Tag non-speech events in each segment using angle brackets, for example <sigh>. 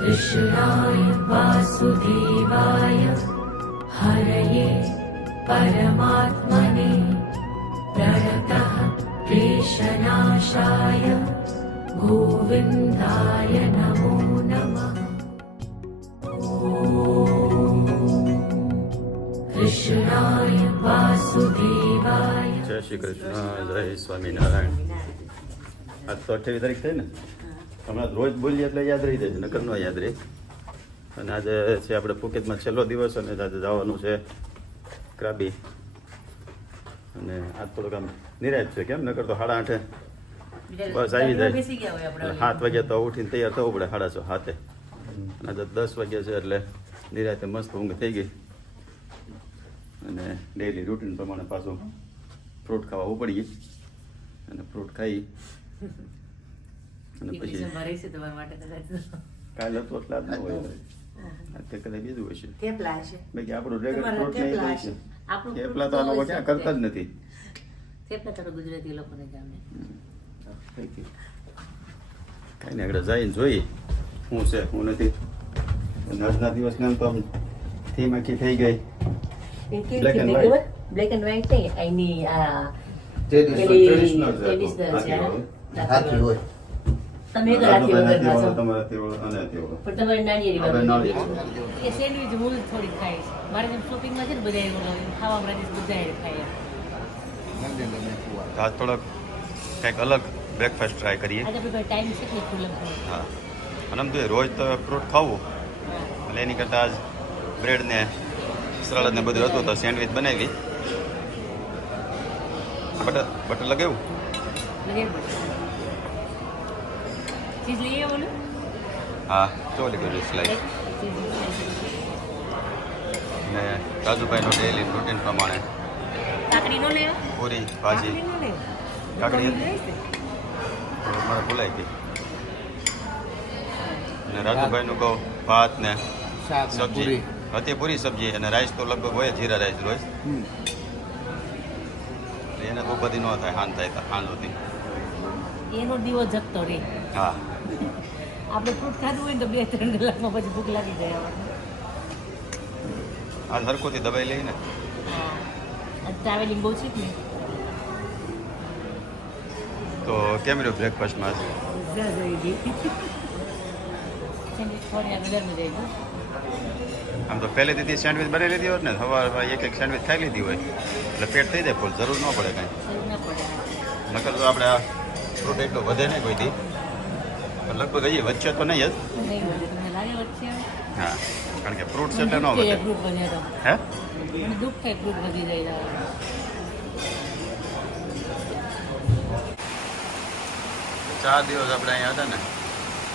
कृष्णाय वासुदेवाय हरये परमात्मने प्रणतः क्लेशनाशाय गोविन्दाय नमो नमः ॐ कृष्णाय वासुदेवाय જય શ્રી કૃષ્ણ જય સ્વામિનારાયણ આજ તો અઠ્યાવીસ તારીખ થઈ ને હમણાં રોજ બોલીએ એટલે યાદ રહી જાય છે નકર ન યાદ રહે. અને આજે છે આપણે પુકેતમાં છેલ્લો દિવસ અને આજે જવાનું છે ક્રાબી. અને આજ થોડુંક આમ નિરાશ છે કેમ? નકર તો સાડા આઠે બસ આવી જાય. સાત વાગ્યા તો ઉઠીને તૈયાર થવું પડે સાડા છ હાથે. અને આજે દસ વાગ્યા છે એટલે નિરાતે મસ્ત ઊંઘ થઈ ગઈ. અને ડેઈલી રૂટીન પ્રમાણે પાછું ફ્રૂટ ખાવા ઉપડીએ. અને ફ્રૂટ ખાઈ અને પછી સંભાળી છે તમારા માટે કદાચ? કાલે તો એટલા જ ન હોય. તે કદાચ બીજું હશે. થેપલા હશે. બાકી આપણું રેગડ તમારા ફ્રૂટ નહીં છે. થેપલા તો આ લોકો ક્યાં કરતા જ નથી. થેપલા તો ગુજરાતી લોકોને જામે કઈ નહીં આગળ જઈને જોઈએ શું છે હું નથી. આજના દિવસને એમ તો આમ થીમ આખી થઈ ગઈ. બ્લેક એન્ડ વ્હાઈટ નહીં એની છે. હાથી હોય. તમે હાથીવાળો, તમારા હાથીવાળો અને હાથીવાળો. પણ તમારે નાની એવી આપણે એ સેન્ડવિચ હું થોડી ખાઈશ મારે જેમ શોપિંગમાં છે ને બધા એવું લાગે. ખાવામાં રાજીશ બધા એ ખાય આજ થોડાક કંઈક અલગ બ્રેકફાસ્ટ ટ્રાય કરીએ. આજે આપણે ટાઈમ છે કે ખુલ્લમ ખુલ્લમ. હા. અને આમ તો રોજ તો ફ્રૂટ ખાવું. એટલે એની કરતાં આજ બ્રેડ ને સલાડ ને બધું હતું તો સેન્ડવિચ બનાવી. બટર બટર લગાવ્યું? લગે ચીઝ લઈએ બોલું હા જો લગાવ્યું સ્લાઈસ ને રાજુભાઈનું ડેલી રૂટીન પ્રમાણે. કાકડી નો લેવા? પૂરી ભાજી. કાકડી નો? ને. મારે ભૂલાઈ ગઈ. અને રાજુભાઈનું કહું ભાત ને સબ્જી. હતી પૂરી સબ્જી અને રાઈસ તો લગભગ હોય જીરા રાઈસ રોજ. એને બહુ બધી ન થાય હાન થાય તો હાન સુધી. એનો દીવો જગતો રે. હા. આપણે ફ્રૂટ ખાધું હોય ને તો બે ત્રણ કલાકમાં પછી ભૂખ લાગી જાય આપણને. આ સરખોથી દબાઈ લઈને ટ્રાવેલિંગ બહુ છે ને તો કેમ રહ્યો બ્રેકફાસ્ટમાં. આમ તો પહેલેથી સેન્ડવિચ બનાવી લીધી હોત ને સવાર એક એક સેન્ડવિચ ખાઈ લીધી હોય. એટલે પેટ થઈ જાય ફૂલ જરૂર ન પડે કાંઈ. નકલ નકર તો આપણે આ ફ્રૂટ એટલો વધે નહીં કોઈથી લગભગ હજી વચ્ચે તો નહીં જ? હા કારણ કે ફ્રૂટ્સ એટલે ન વધે. હે? દુઃખ થાય ફ્રૂટ વધી જાય. ચાર દિવસ આપણે અહીંયા હતા ને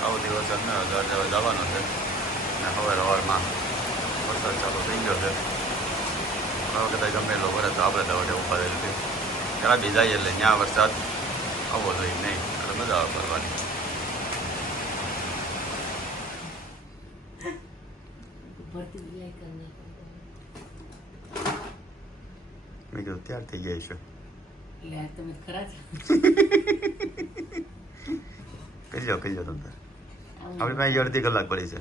આવો દિવસ અમે હજાર જવા જવાનો છે. ને હવે રવારમાં વરસાદ ચાલુ થઈ ગયો છે. હવે કદાચ ગમે એટલો વરસ તો આપણે દવાડે ઊભા રહેલી હતી. બી બીજા એટલે ત્યાં વરસાદ આવવો જોઈએ નહીં. એટલે મજા આવે ફરવાની. ભરતી જાય કરીને. મેં કીધું ત્યાર થઈ જાય છે. એટલે તમે ખરા છો? <laughs> કરી લો કરી લો તમે આવું. આપણી પાસે અડધી કલાક પડી છે.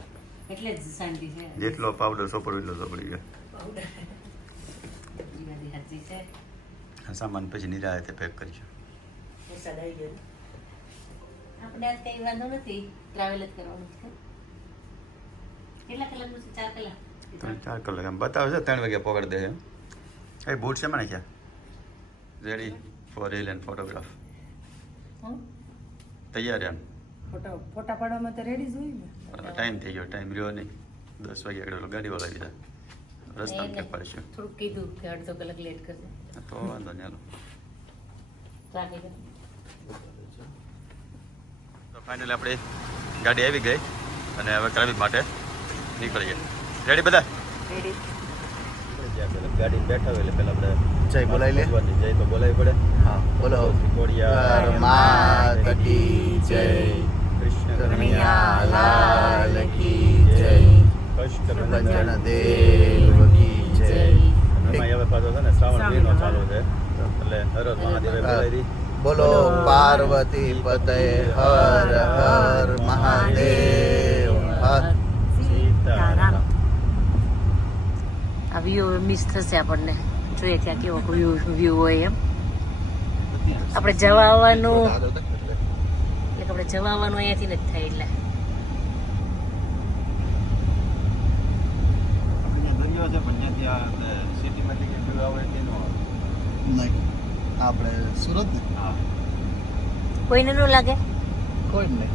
એટલે જ શાંતિ છે. જેટલો પાવડર સોપડો એટલો સોપડી ગયો. સામાન પછી નિરાયતે પેક કરીશું વરસાદ આવી ગયો આપણે આજ કઈ વાંધો નથી. ટ્રાવેલ જ કરવાનું છે. કેટલા કલાકનું છે? ચાર કલાક. ત્રણ ચાર કલાક. એમ બતાવે છે ત્રણ વાગે પકડ દે એમ એ બૂટ છે મને ક્યાં? Ready for reel and photograph હં? તૈયાર એમ. ફોટા ફોટા પાડવામાં તો રેડી જ ને. ટાઈમ થઈ ગયો ટાઈમ રહ્યો નહીં. દસ વાગે આગળ ગાડી વાળા જાય. રસ્તા ક્યાંક પાડશું. થોડુંક કીધું કે અડધો કલાક લેટ કરશે તો વાંધો નહીં હાલો. તો ફાઇનલી આપણી ગાડી આવી ગઈ. અને હવે કરાવી માટે નીકળીએ રેડી બધા? ગાડી બેઠા હોય એટલે પેલા આપણે જય બોલાવી લે. જય તો બોલાવી પડે. હા બોલો. કોડિયા. માત જય. કૃષ્ણ. કી જય. કષ્ટ ભજન દેવ કી જય. એમાં હવે પાછો છે ને શ્રાવણ મહિનો ચાલુ છે. એટલે હર હર મહાદેવે બોલાવી. બોલો. પાર્વતી પતય હર હર મહાદેવ હર વ્યૂ મિસ થશે આપણને. જોઈએ ત્યાં કેવો વ્યૂ વ્યૂ હોય એમ. આપણે જવા આવવાનું એટલે કે આપણે જવા આવવાનું અહીંયાથી નથી થાય એટલે. આપણે સુરત હા. કોઈને ન લાગે? કોઈ નહીં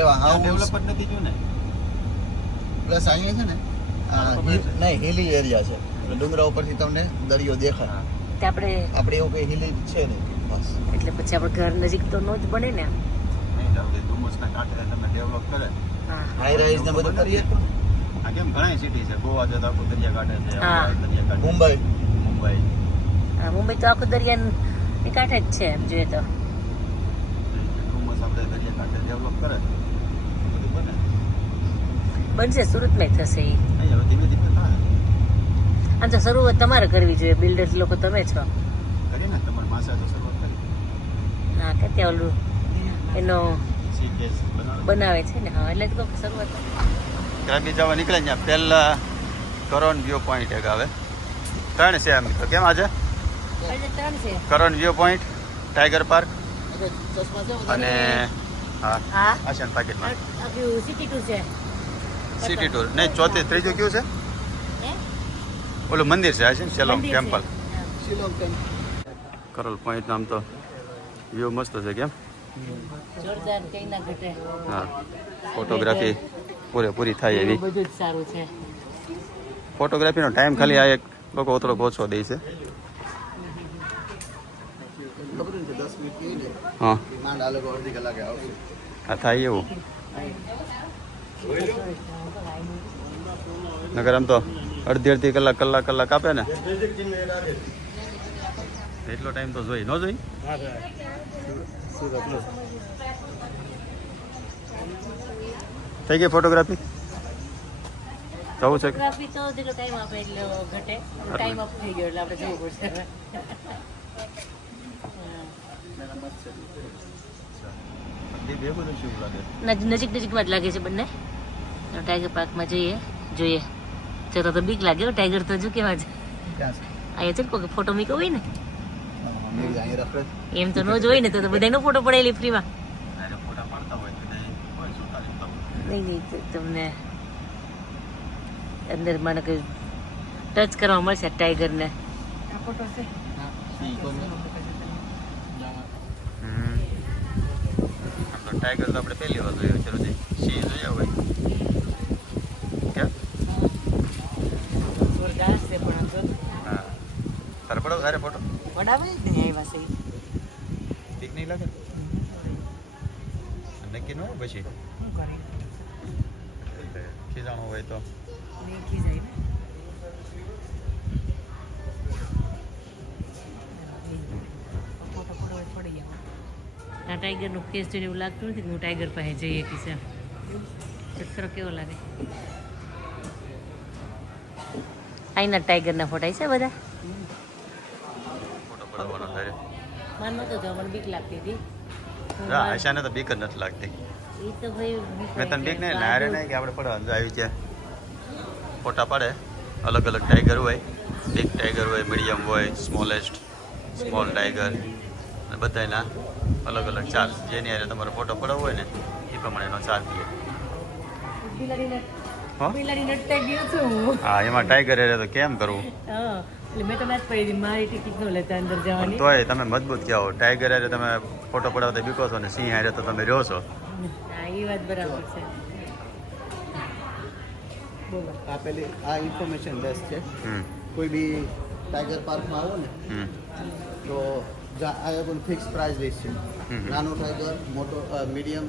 એવા હાઉસ ડેવલપ નથી થયું ને. પ્લસ અહીંયા છે ને આ નહીં હિલી એરિયા છે. એટલે ડુંગરા ઉપરથી તમને દરિયો દેખાય. તે આપણે આપણે એવું કઈ હિલી છે ને બસ. એટલે પછી આપણે ઘર નજીક તો નો જ બને ને ડુમસના કાંઠે તમે ડેવલપ કરે. હાઈ રાઈઝ ને બધું કરીએ? આ કેમ ઘણા સિટી છે? ગોવા જતા તો આખું દરિયા કાંઠે છે દરિયા કાંઠે મુંબઈ. મુંબઈ. હા, મુંબઈ તો આખો દરિયાની કાંઠે જ છે એમ જોઈએ તો. ડુમસ આપણે દરિયા કાંઠે ડેવલપ કરે. બનશે સુરતમાં થશે એ આમ તો શરૂઆત તમારે કરવી જોઈએ બિલ્ડર્સ લોકો તમે છો. હા કે ત્યાં ઓલું એનો બનાવે. છે ને હા એટલે તો શરૂઆત ક્રાંતિ જવા નીકળે ને પહેલા કરોન વ્યૂ પોઈન્ટ એક આવે. ત્રણ છે એમ તો કેમ આજે? કરોન વ્યૂ પોઈન્ટ ટાઈગર પાર્ક અને હા આશિયાન પાકેટમાં. સિટી ટુ છે. સિટી ટૂર નહીં ચોથી. ત્રીજું કયું છે? ઓલું મંદિર છે આ છે. ટેમ્પલ. હા. શિલોંગ ટેમ્પલ. કરોલ પોઈન્ટ નામ તો વ્યૂ મસ્ત છે કેમ? હા. ફોટોગ્રાફી પૂરેપૂરી થાય એવી. બધું જ સારું છે. ફોટોગ્રાફીનો ટાઈમ ખાલી આ એક લોકો થોડોક ઓછો દે છે. હા. આ થાય એવું. નગર આમ તો અડધી અડધી કલાક કલાક કલાક આપે ને. એટલો ટાઈમ તો જોઈ ન જોઈ? થઈ ગઈ ફોટોગ્રાફી જવું છે ફોટોગ્રાફી તો જેટલો ટાઈમ આપે એટલો ઘટે. ટાઈમ અપ થઈ ગયો એટલે આપણે જવું પડશે હવે. હા. નજ- નજીક નજીકમાં જ લાગે છે બંને. ટાઈગર પાર્કમાં જઈએ જોઈએ. જરા તો બીક લાગે હો, ટાઈગર તો જો કેવા છે. અહીંયા છે? કોઈ ફોટો મૂક્યો હોય ને. એમ તો ન જોઈ ને તો બધાનો ફોટો પડેલી ફ્રીમાં ફોટા પાડતા હોય તો કોઈ સુતા રહેતા હોય. નહીં નહીં તમને અંદર મને કઈ ટચ કરવા મળશે ટાઈગરને ટાઈગર તો આપણે પહેલી વાર જોયું ચલો સિંહ જોયા હોય કેમ જોરદાર છે પણ આમ તો હા તારે ફોટો પડાવે ને આવ્યા છે. ઠીક નહીં લાગે? નક્કી ન પછી? શું કરે? ખીજાણું હોય તો. દેખી જાય ને. આ ટાઈગરનું કેસ જોઈને એવું લાગતું નથી કે હું ટાઈગર પાસે જઈએ કે છે ચક્કર કેવો લાગે? અહીંના ટાઈગરના ફોટા છે બધા ફોટો પડાવવાનો થાય મને બીક લાગતી હતી. માર- આશાને તો બીક જ નથી લાગતી. ઈ તો ભાઈ મેં તને બીક નહીં નારે નહીં કે આપણે પડવાનું આવી ત્યાં ફોટા પાડે. અલગ અલગ ટાઈગર હોય. બિગ ટાઈગર હોય મીડિયમ હોય સ્મોલેસ્ટ સ્મોલ ટાઈગર અને બધાના અલગ અલગ ચાર્જ જેની હારે તમારો ફોટો પડાવવો હોય ને એ પ્રમાણેનો ચાર્જ લે હો? છું એમાં ટાઈગર હારે તો કેમ કરવું? હા. એટલે મેં તો ના જ પડી હતી મારી ટિકિટ ન લેતા અંદર જવાની. તોય તમે મજબૂત કહો. ટાઈગર હારે તમે ફોટો પડાવતા બીકો છો ને સિંહ હારે તો તમે રહ્યો છો. હા એ વાત બરાબર છે. બોલો આ ઇન્ફોર્મેશન બેસ્ટ છે. હમ. કોઈ બી ટાઈગર પાર્કમાં આવો ને હમ. તો આ પણ ફિક્સ પ્રાઇસ લિસ્ટ છે. હમ. નાનો ટાઈગર મોટો મીડિયમ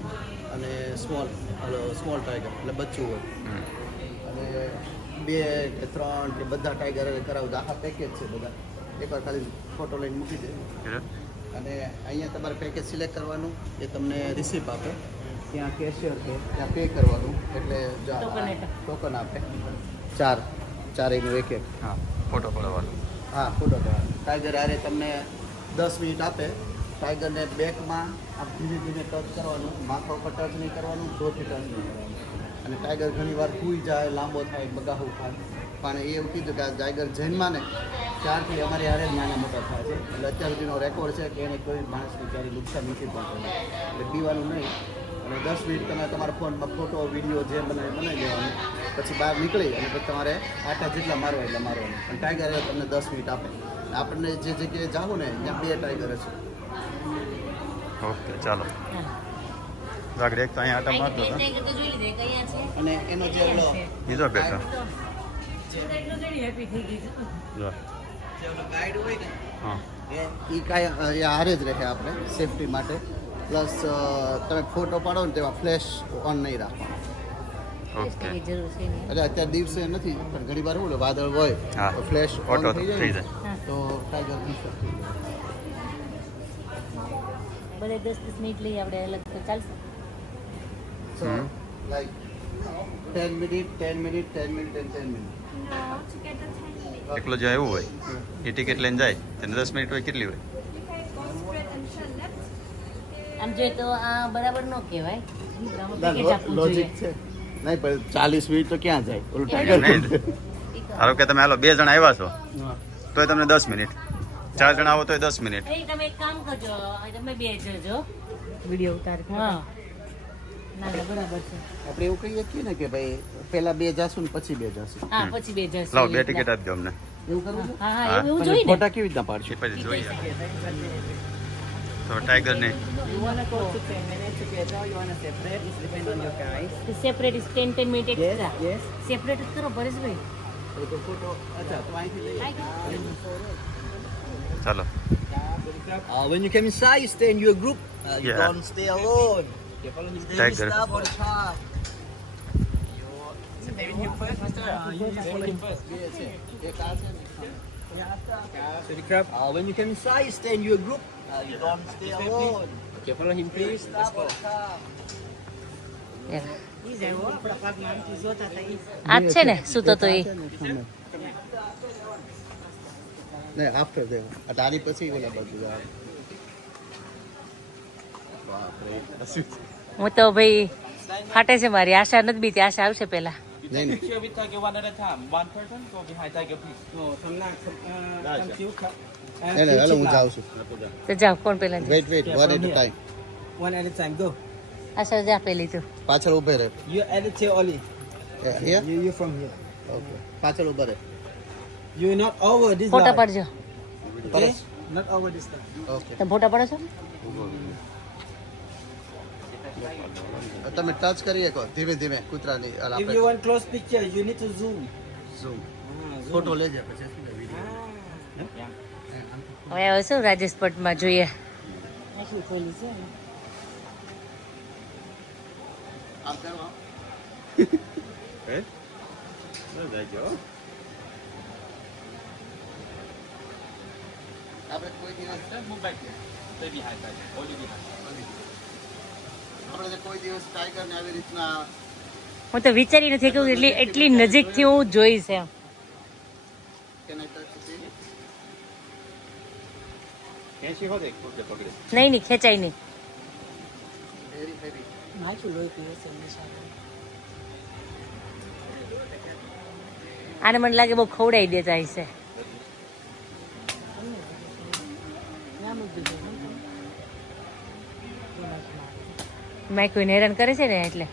અને સ્મોલ સ્મોલ ટાઈગર એટલે બચ્ચું હોય. હમ. અને બે કે ત્રણ કે બધા ટાઈગર કરાવું તો આખા પેકેજ છે બધા. એકવાર ખાલી ફોટો લઈને મૂકી દે? અને અહીંયા તમારે પેકેજ સિલેક્ટ કરવાનું એ તમને રિસિપ્ટ આપે. ત્યાં કેશિયર છે. ત્યાં પે કરવાનું એટલે ટોકન આપે. ચાર ચારેયનું એક એક. હા ફોટો પડાવવાનો. હા ફોટો ટાઈગર આરે તમને દસ મિનિટ આપે. ટાઈગરને બેકમાં આપ ધીમે ધીમે ટચ કરવાનું. માથા ઉપર ટચ નહીં કરવાનું ચોથી ટચ નહીં કરવાનું. અને ટાઈગર ઘણી વાર સૂઈ જાય લાંબો થાય બગાહુ થાય. પણ એ એવું કીધું કે આ ટાઈગર જન્માને ત્યારથી અમારી હારે જ નાના મોટા થાય છે. એટલે અત્યાર સુધીનો રેકોર્ડ છે કે એને કોઈ માણસને ક્યારેય નુકસાન નથી પહોંચેલું એટલે પીવાનું નહીં. અને દસ મિનિટ તમે તમારા ફોનમાં ફોટો વીડિયો જે બનાવી બનાવી દેવાનું. પછી બહાર નીકળી અને પછી તમારે આટા જેટલા મારવા એટલા મારવાનું. પણ ટાઈગર તમને દસ મિનિટ આપે. આપણને જે જગ્યાએ જાવું ને ત્યાં બે ટાઈગર છે ઓકે ચાલો. એક તો અહીંયા આટા મારતો હતો. જોઈ લીધે કયા છે. અને એનો જે ઓલો બીજો બેઠો. એટલું ઘણી હેપી થઈ ગઈ છે જો ગાઈડ હોય ને હા. એ કાંઈ હારે જ રહે આપણે સેફટી માટે. પ્લસ તમે ફોટો પાડો ને તેમાં ફ્લેશ ઓન નહીં રાખવાનો. ઓકે કઈ જરૂર છે નહીં. એટલે અત્યારે દિવસે નથી પણ ઘણી વાર બોલો વાદળ હોય તો ફ્લેશ ઓન થઈ જાય. તો થઈ જાય. બધે દસ દસ મિનિટ લઈ આપણે અલગ તો ચાલશે સો હમ. Like ten minute ten minute ten minute and ten minute એકલો જો એવું હોય? એ ટિકિટ લઈને જાય? તેને દસ મિનિટ હોય કેટલી હોય? આમ જોઈએ તો આ બરાબર નો કહેવાય. લોજિક છે. નહીં પણ ચાલીસ મિનિટ તો ક્યાં જાય? ઓલું નહીં. ટાઈગર ધારો કે તમે હાલો બે જણા આવ્યા છો તોય તમને દસ મિનિટ ચાર જણા આવો તોય દસ મિનિટ તમે એક કામ કરજો તમે બે જજો. વીડિયો ઉતાર. હા. આપણે એવું કહીએ છીએ ને કે ભાઈ પેલા બે જાશું ને પછી બે જાશું. હા પછી બે જશે. લાવ બે ટિકિટ આપજો અમને. એવું કરવું છે? હા હા. એવું- જોઈએ ફોટા કેવી રીતના પાડશે? પછી જોઈએ. તો ટાઈગર ને. Separate is ten ten minute extra yes. Separate કરો પરેશભાઈ તો ફોટો અચ્છા તો અહીંથી ચાલો. Uh, when you come inside, you stay in your group. Uh, you Yeah. don't stay alone. Stay Tiger. with staff on the car. Uh, when you come inside, you stay in your group. Uh, you don't stay alone. Okay, follow him, please. Staff on the car. આ જ છે ને સૂતો તો એ ને after દે આ તારી પછી ઓલા બાજુ જવાનું. હું તો ભાઈ ફાટે છે મારી આશા નથી બીતી આશા આવશે પેલા uh. Uh, છું તો જાઓ કોણ પેલા wait wait one at time. Asha જા પેલી તું પાછળ ઊભે રહે at the tail only. Here. Okay પાછળ ઊભા રહે over this ફોટા. પાડજો. ઓકે તમે ફોટા પાડો છો તમે ટચ કરી શકો ધીમે ધીમે કૂતરાની હાલ If આપણે you want close picture, you need to zoom. zoom. Ah, zoom. Photo લેજે પછી શું લે video. હવે હવે શું રાજેશ પટમાં જોઈએ આમ કરો આમ. આપણે કોઈ દિવસ Move back here. Stay behind Tiger. Only behind. આપણે કોઈ દિવસ ટાઈગર ને આવી રીતના હું તો વિચારી નથી કે એટલી એટલી નજીકથી હું જોઈશ એમ. નહીં નહીં ખેંચાય નહીં. આને મને લાગે બહુ ખવડાવી દેતા હશે મેં કોઈને હેરાન કરે છે ને એટલે.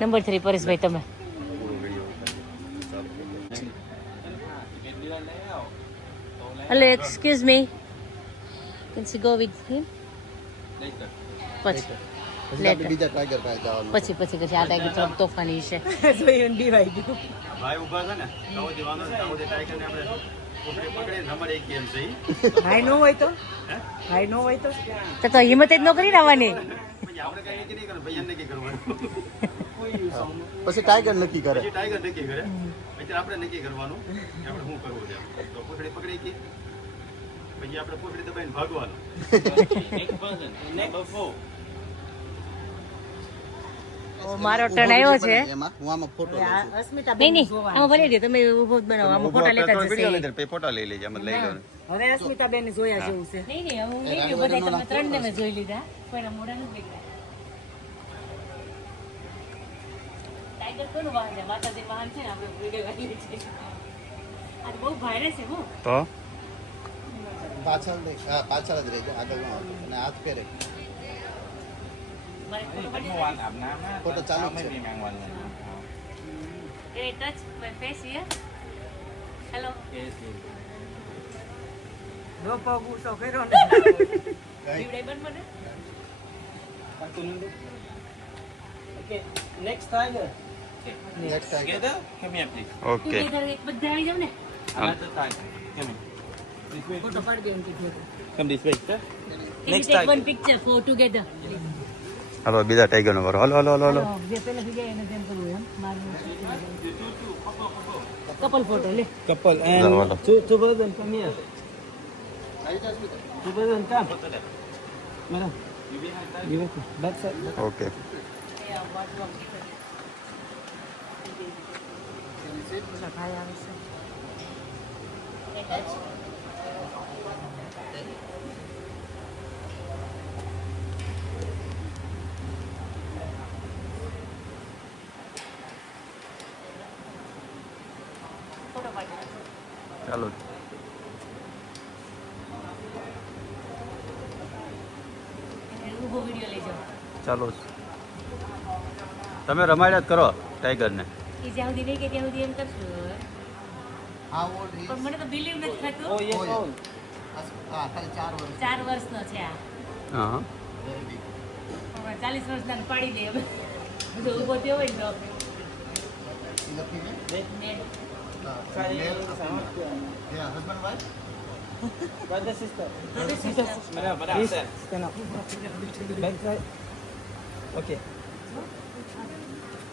નંબર થ્રી પરેશભાઈ તમે. Hello excuse me can she go with him પછી. પછી બીજા ટાઈગર પાસે જવાનું પછી પછી પછી આ ટાઈગર થોડુંક તોફાની છે. <laughs> ભાઈ ઊભા છે ને? સુધી ટાઈગરને આપણે ભાઈ નો હોય તો? ભાઈ નો હોય તો? તો હિંમત જ ન કરી આવવાની પછી આપણે કઈ નક્કી નહીં કરવાનું, નક્કી કરવાનું. પછી ટાઈગર નક્કી કરે. ટાઈગર નક્કી કરે. પછી આપણે નક્કી કરવાનું આપણે શું કરવું છે. તો પૂંછડી પકડી કે? પછી આપણે પૂંછડી દબાઈને ભાગવાનું. <laughs> મારો ટર્ન આવ્યો છે. હું આમાં ફોટો અસ્મિતા નહીં નહીં આમાં ભલે દે તમે ઊભો જ બનાવો આમાં ફોટા લેતા જશે. ફોટા લઈ લેજે આમાં લઈ લો. હવે અસ્મિતા બેન જોયા જેવું છે. નહીં નહીં હું લઈ જોયું. બધા તમે ત્રણ ને જોઈ લીધા પણ મોડા નું દેખાયા. ટાઈગર કોનું વાહન છે? માતાજી વાહન છે ને આપણે વીડિયો વાગીએ છીએ. આ બહુ ભારે છે હું. તો? પાછળ દેખ હા પાછળ જ રહેજો આગળ ન આવજો અને હાથ ફેરે. เมื่อวานอาบน้ำนะ ફોટો ચાલુ જ ไม่ છે มีแมงวันเลย Can I touch my face here? Hello. નો પગ ઊંચો કર્યો ને જીવડાઈ બંધ મને Okay, next tiger. Next time Together? Come here, please. Okay Together એક બધા આવી જાવ ને Another tiger. Come here. This way. Photo પાડી દે એમ કીધું Come this way, sir. Can you Next take tiger. one picture for together? હાલો બીજા ટાઈગરનો વારો હાલો હાલો હાલો હાલો કપલ ફોટો લે. Give it. Back side. Okay બધા ભાઈ આવે છે ફોટો પાડી ચાલો ઊભો વીડિયો લઈ જાઓ ચાલો તમે રમાડ્યા કરો ટાઈગરને ને Oh, Oh, ચાર વર્ષ ચાલીસ વર્ષના પાડી દે હવે બધો ઊભો થયો હોય તો ને? Brother, sister.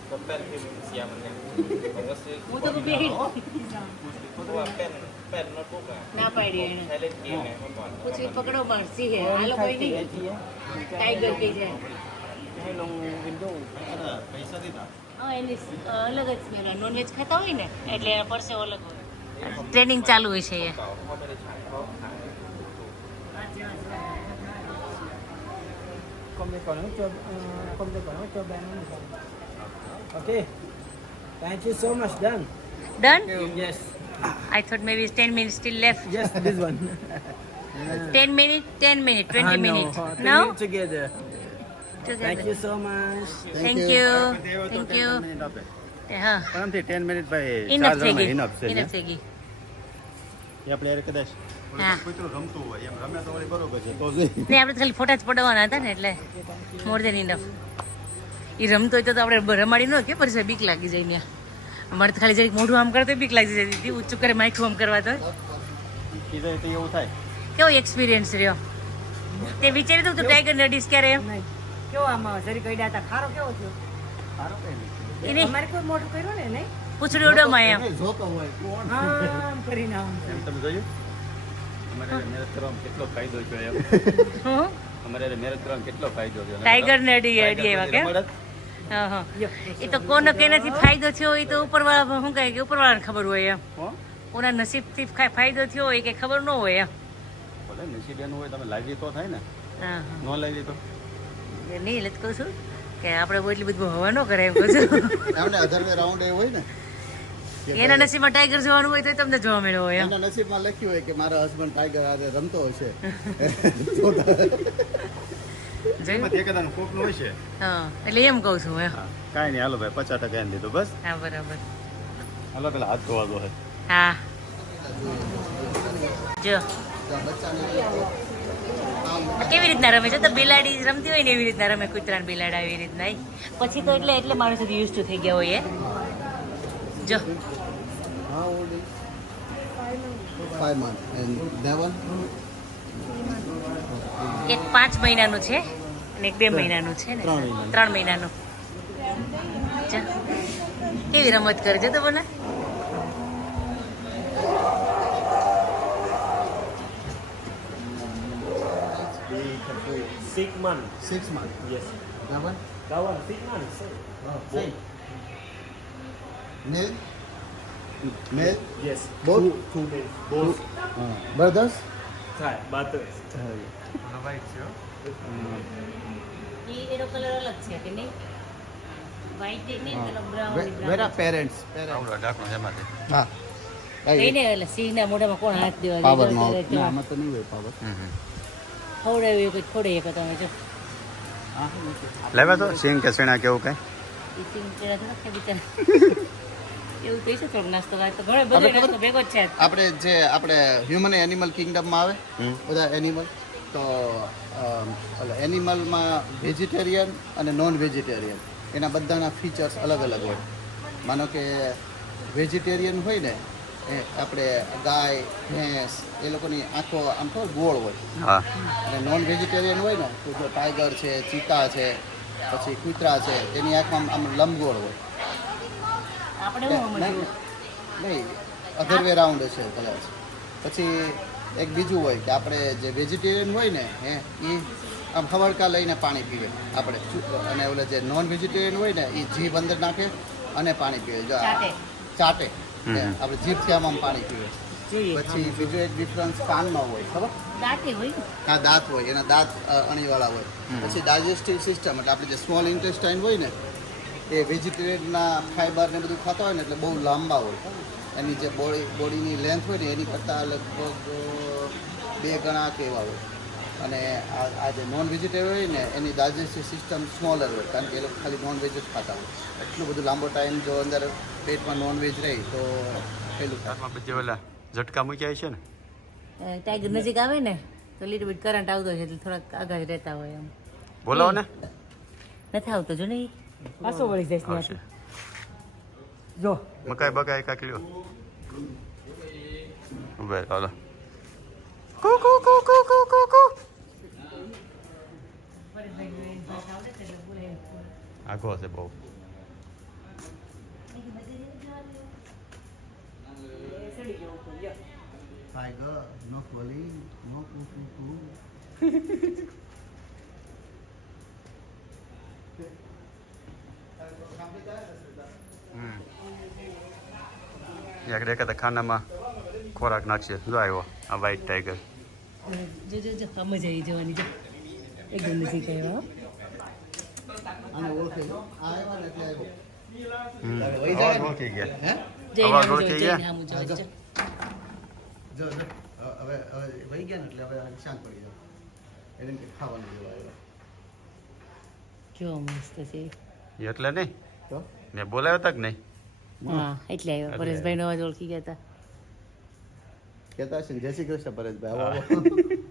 Compare him હું pen, pen, notebook ah. ના પાડી એને Silent game eh, movon. પછી પકડો મારસી હે આ લોકો. ટાઈગર કહે છે. પૈસા દીધા હા એની અલગ જ સ્મેલ નોનવેજ ખાતા હોય ને એટલે એના પરસે અલગ હોય ટ્રેનિંગ ચાલુ હોય છે એ Come there, Colin. Cho, uh, come there, Colin. Cho Ben on the side. Okay. Thank you so much. Done. Done Yes. I thought may be 10 minute still left Just this one. <laughs> 10 minute 10 minute 20 Ah, no. Minute Uh, no Thank you together. Thank you so much. Thank you thank you હા આરામથી ten minute ભાઈ enough થઈ ગઈ enough છે enough થઈ ગઈ એ આપણે યાર કદાચ હા. કૂતરું રમતું હોય એમ રમે તો વળી બરોબર છે. તો જોઈ ને આપણે ખાલી ફોટા જ પડાવવાના હતા ને એટલે મોર દેન ઇનફ એ રમતો હોય તો આપણે રમાડી ન કે પછી બીક લાગી જાય ત્યાં અમારે તો ખાલી જરીક મોઢું આમ કરતો બીક લાગી જતી હતી ઊંચું કરે માઇકું આમ કરવા તો. કેવો એક્સપિરિયન્સ રહ્યો? તે વિચારી તું ટાઈગર નડીશ ક્યારે? એમ કેવો આમાં જરી કઈ હતા? ખારો કેવો થયો? સારું કઈ નહીં. અમારે કોઈ મોટું કર્યું ને નહીં? પૂછડી ઉડોમાં એમ. જોતો હોય કોણ? આમ કરીને આમ. તમે જોયું? અમારે મહેનત કરવામાં કેટલો ફાયદો છે એમ. હું. અમારે મહેનત કરવામાં કેટલો ફાયદો છે ટાઈગર ને અડી અડી એવા હા એ તો કોનો કેનાથી ફાયદો થયો? એ તો ઉપરવાળા શું કહે કે ઉપરવાળાને ખબર હોય એમ. કોના નસીબથી ફાયદો થયો હોય કે ખબર ન હોય એમ. ભલે નસીબ એનું હોય તમે લાગી તો થાય ને. હા હા. ન લાગી તો. એ નહીં એટલે કહું છું કે આપણે એટલી બધી હવા ન કરે એમ કહું છું. રાઉન્ડ એ હોય ને કે એના નસીબમાં ટાઈગર જોવાનું હોય તો તમને જોવા મળ્યો હોય એમ. એના નસીબમાં લખ્યું હોય કે મારા હસબન્ડ ટાઈગર આજે રમતો હશે. <laughs> એમાં એટલે એમ કહું છું એમ. હા કાંઈ નહીં હાલો ભાઈ પચાસ ટકા એને દીધું બસ. હા બરાબર. હાલો પેલા હાથ ધોવા દો હા. જો. કેવી રીતના રમે? છે તો બિલાડી રમતી હોય ને એવી રીતના રમે કૂતરા બિલાડા એવી રીતના પછી તો એટલે એટલે માણસ યુઝ ટુ થઈ ગયા હોય one? એક પાંચ મહિનાનું છે અને એક બે મહિનાનું છે ને ત્રણ મહિનાનું. કેવી રમત કરે છે તો બોલે Six months. Six months. Yes. That one? That one, six months. Oh, same. Male? Male? Yes. Both? Two, two males. Both. Uh, brothers? Thai, butter. ઈ એનો કલર અલગ છે કે નહીં વ્હાઈટ નહીં પેલો બ્રાઉન વેરા પેરેન્ટ્સ આવડો ઢાંકણું છે એમાંથી હા એને એટલે સિંહના મોઢામાં કોણ હાથ દેવા પાવર નો જાય? ના આમાં તો નહીં હોય પાવર હમ હમ. ખવડાવ્યું કંઈક ખોડે એક તમે જો લેવા તો સિંગ કે શેણા કેવું કઈ એ સિંહ પેલા થોડા ખાય બિચારા એવું કહી શકો નાસ્તો તો ઘણો બધો આપણે નાસ્તો ભેગો છે. આપણે જે આપણે હ્યુમન એનિમલ કિંગડમમાં આવે બધા એનિમલ તો એનિમલમાં વેજીટેરિયન અને નોન વેજીટેરિયન એના બધાના ફીચર્સ અલગ અલગ હોય. માનો કે વેજીટેરિયન હોય ને એ આપણે ગાય ભેંસ એ લોકોની આંખો આમ તો ગોળ હોય. હા. અને નોન વેજીટેરિયન હોય ને તો ટાઈગર છે ચીતા છે પછી કૂતરા છે એની આંખમાં આમ લંબગોળ હોય. આપણે હું નહીં સમજવું નહીં અધર વે રાઉન્ડ છે કદાચ. પછી એક બીજું હોય કે આપણે જે વેજીટેરિયન હોય ને હે એ આમ ખબરકા લઈને પાણી પીવે. આપણે અને ઓલે જે નોન વેજીટેરિયન હોય ને એ જીભ અંદર નાખે અને પાણી પીવે. જો ચાટે. આપણે જીભથી આમ આમ પાણી પીવે. પછી બીજો એક ડિફરન્સ કાનમાં હોય ખબર? દાંતે હોય દાંત હોય એના દાંત અણીવાળા હોય. પછી ડાયજેસ્ટિવ સિસ્ટમ એટલે આપણે જે સ્મોલ ઇન્ટેસ્ટાઇન હોય ને એ વેજીટેરિયનના ફાઈબર ને બધું ખાતા હોય ને એટલે બહુ લાંબા હોય. એની જે બોડી બોડીની લેન્થ હોય ને એની કરતાં લગભગ બે ગણા કે એવા હોય. અને આ આ જે નોન વેજીટેરિયન હોય ને એની ડાયજેસ્ટિવ સિસ્ટમ સ્મોલર હોય. કારણ કે એ લોકો ખાલી નોન વેજ જ ખાતા હોય. એટલું બધું લાંબો ટાઈમ જો અંદર પેટમાં નોન વેજ રહી તો પેલું જે ઓલા ઝટકા મૂક્યા છે ને? ટાઈગર નજીક આવે ને તો બીટ કરંટ આવતો છે એટલે થોડાક આગળ રહેતા હોય એમ. બોલાવો ને. નથી આવતો જો ને ઈ. પાછો વળી જાય આવશે જો મકાઈ બકાઈ કાંક લ્યો ઉભે હાલો કુ કુ કુ કુ કુ કુ કુ આઘો છે બહુ Tiger, no calling, no coo coo coo. એક રેખા ખાનામાં ખોરાક નાખશે જો આવ્યો આ વ્હાઈટ ટાઈગર જો જો જો આ આવી જવાની જો એકદમ નજીક આવ્યો આને ઓળખે છે. આ એટલે આવ્યો. હમ. વહી જાય ને? અવાજ ઓળખી ગયા અવાજ ઓળખી ગયા? જો, જો. જો. જો જો હવે હવે વહી ગયા ને એટલે હવે શાંત પડી જાવ એને કંઈક ખાવાનું જેવા આવ્યા કેવો મસ્ત છે એટલે નહીં તો મેં બોલાવ્યો હતા કે નહીં હા એટલે આવ્યો. પરેશભાઈ નો અવાજ ઓળખી ગયા હતા. કહેતા છે જય શ્રી કૃષ્ણ પરેશભાઈ. આવો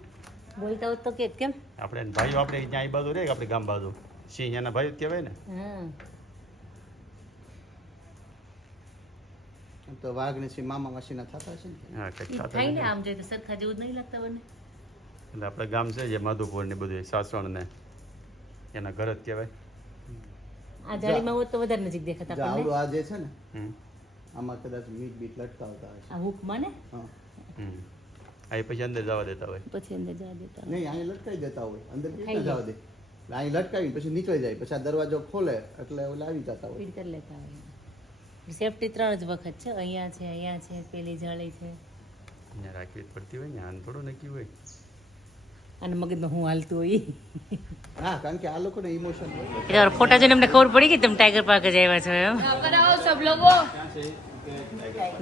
<laughs> બોલતા હોત તો કે કેમ? આપણે ભાઈઓ આપણે ત્યાં એ બાજુ રહે આપણે ગામ બાજુ? સિંહ એના ભાઈ કહેવાય ને. તો વાઘ ને સિંહ મામા માસીના થતા છે ને? હા કંઈક થાય ને આમ જોઈએ તો સરખા જેવું નહીં લાગતા મને એટલે આપણે ગામ છે જે માધુપુર ને બધું સાસણ ને એના ઘર જ કહેવાય. આ જાળીમાં હોત તો વધારે નજીક દેખાતા આપણને. આ જે છે ને આમાં કદાચ મીટ બીટ લટકાવતા હશે આ હુકમાં ને? હા. હમ. આ એ પછી અંદર જવા દેતા હોય. પછી અંદર જવા દેતા નહીં અહીં લટકાઈ દેતા હોય. અંદર ખાઈ જવા દે? અહીં લટકાવી પછી નીકળી જાય. પછી આ દરવાજો ખોલે એટલે ઓલા આવી જતા હોય. કરી લેતા હોય. સેફટી ત્રણ જ વખત છે. અહીંયા છે અહીંયા છે પેલી જાળી છે. રાખવી પડતી હોય ને. આન થોડું નક્કી હોય. અને મગજમાં હું હાલતું હોય. ઈ. હા કારણ કે આ લોકોને ઇમોશન હોય. ફોટા જોઈને અમને ખબર પડી કે તમે ટાઈગર પાર્ક જ આવ્યા છો એમ?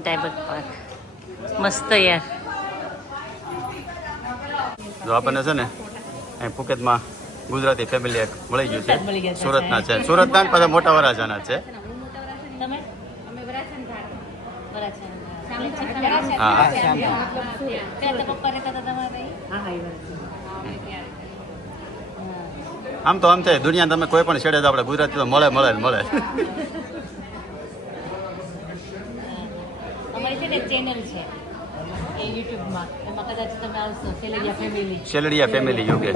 ટાઈગર પાર્ક મસ્ત યાર. જો આપણને છે ને અહીં ફુકેતમાં ગુજરાતી ફેમિલી એક મળી ગયું છે. સુરતના છે. સુરતના ને પાછા મોટા વરાજાના છે. તમે? હા ત્યાં તો પપ્પા રહેતા હતા તમારે આમ તો આમ છે દુનિયા તમે કોઈ પણ છેડે તો આપણે ગુજરાતી તો મળે મળે મળે. સેલેરિયા ફેમિલી શેલડિયા ફેમિલી યુકે.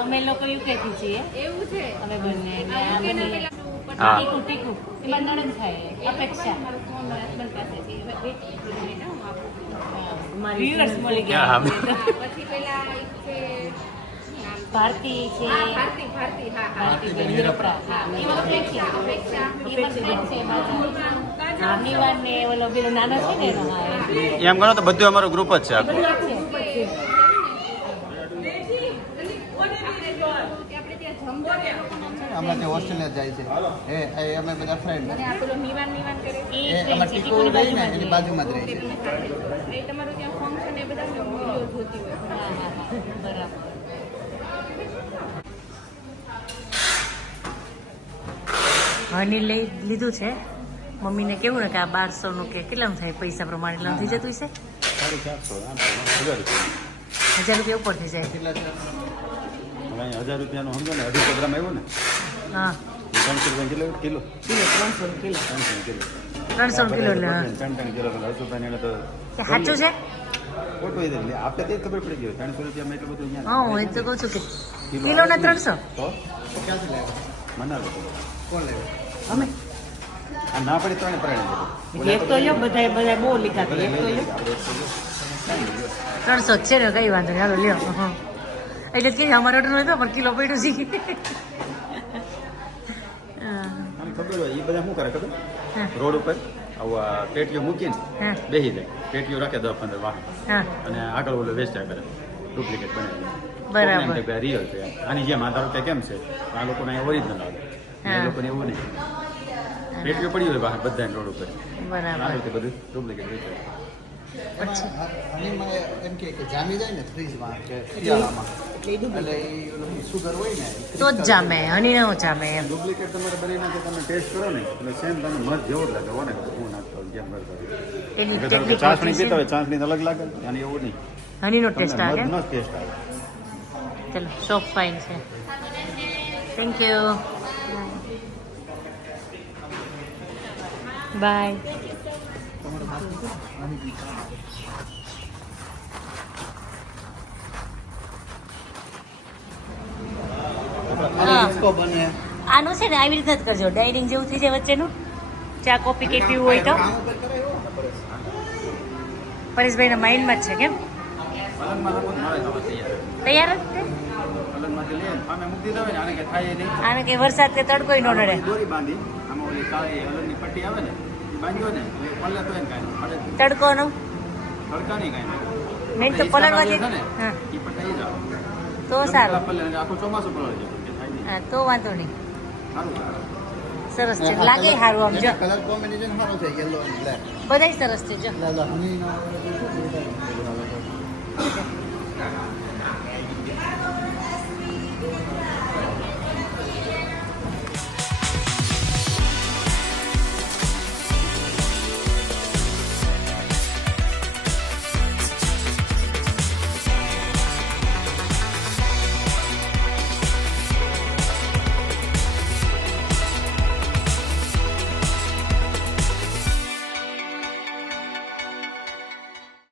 અમે લોકો યુકે થી છીએ. એવું છે? અમે બંને હા. ટીકુ ટીકુ. થાય અપેક્ષા. મારો ફોન મારા husband પાસે છે વ્યુઅર્સ મળી ગયા. પછી પેલા છે ભારતી છે. હા ભારતી હા અપેક્ષા અપેક્ષા. છે ને નાનો છે. એમ ગણો તો બધું અમારું ગ્રુપ જ છે આખું બધું જ છે. કે આપણે ત્યાં જમવા હમણાં જે ઓસ્ટ્રેલિયા જાય છે. એ એ અમે બધા ફ્રેન્ડ અને આ પેલો નીવાન નીવાન કરે. ઈ એ અમારે ટીકો રહી ને એની બાજુમાં જ રહે છે. એ તમારું ત્યાં ફંક્શન એ બધા જોતી હોય. જ. હા, હા, હા, બરાબર. હની લઈ લીધું છે. મમ્મીને કેવું ને કે આ બારસોનું કે કેટલાનું થાય પૈસા પ્રમાણે? લોન થઈ જતું આઠસો હજાર રૂપિયા. ઉપર થઈ જાય. છે? હજાર રૂપિયાનો સમજો ને અઢીસો ગ્રામ આવ્યું ને. હા એ ત્રણસો રૂપિયા કિલો કિલો કિલો ત્રણસો કિલો ત્રણસો કિલો ત્રણસો કિલો એટલે હા. ત્રણ ત્રણ કિલો એટલે હર્ષુભાઈ એને તો તે સાચું છે ખોટું એ એટલે આપણે તે જ ખબર પડી ગઈ ત્રણસો રૂપિયામાં એટલું બધું હા હું એ તો કહું છું કે કિલોના ત્રણસો તો ક્યાંથી લાવ્યા મનાવે કોણ લાવ્યા અમે આ ના પડી ત્રણે ત્રણે એક તો લ્યો બધા બધા બહુ લીધા હતા. એક તો લ્યો ત્રણસો જ છે ને કઈ વાંધો નહીં હાલો લ્યો હા. એટલે જ કે અમારો ઓર્ડર નતો પણ કિલો પડ્યું છે હા. આમ ખબર હોય એ બધા શું કરે ખબર? રોડ ઉપર આવું પેટીઓ મૂકીને. બેસી જાય. પેટીઓ રાખે દસ પંદર વાહન. અને આગળ ઓલું વેચાય કરે. ડુપ્લિકેટ બનાવી બરાબર. રિયલ છે. આની જેમ આ ધારો કે કેમ છે? આ લોકોને અહીંયા ઓરિજિનલ આવે. એ લોકોને એવું નહીં. પેટીઓ પડી હોય બહાર બધા રોડ ઉપર. બરાબર. બધું ડુપ્લિકેટ વેચાય. પછી એમ કે કે જામી જાય ને ફ્રીજમાં એટલે સુગર હોય ને તો જ જામે હની નો જામે એમ. ડુપ્લિકેટ તમારે બનીને નાખે તમે ટેસ્ટ કરો ને એટલે સેમ તમે મધ જેવો લાગે હો ને હું નાખતો કરતો ચાસણી પીતા હોય ચાસણી અલગ લાગે અને એવું નહીં. હનીનો ટેસ્ટ આવે? મધનો ટેસ્ટ આવે. ચલો શોપ ફાઇન છે. થેન્ક યુ બાય આનું છે ને આવી રીતે જ કરજો. ડાઇનિંગ જેવું થઈ જાય વચ્ચેનું. ચા કોફી કે પીવું હોય તો. પરેશભાઈના માઇન્ડમાં જ છે કેમ? તૈયાર જ આને કે વરસાદ કે તડકોય ન નડે. દોરી બાંધી. આમાં ઓલી કાળી અલગની પટ્ટી આવે ને તડકોનો? મેન તો પલળવાથી તો સારું. હા તો વાંધો નહીં. સરસ છે. લાગે સારું આમ જો. કલર કોમ્બિનેશન સારું છે યલો બ્લેક બધાય સરસ છે જો.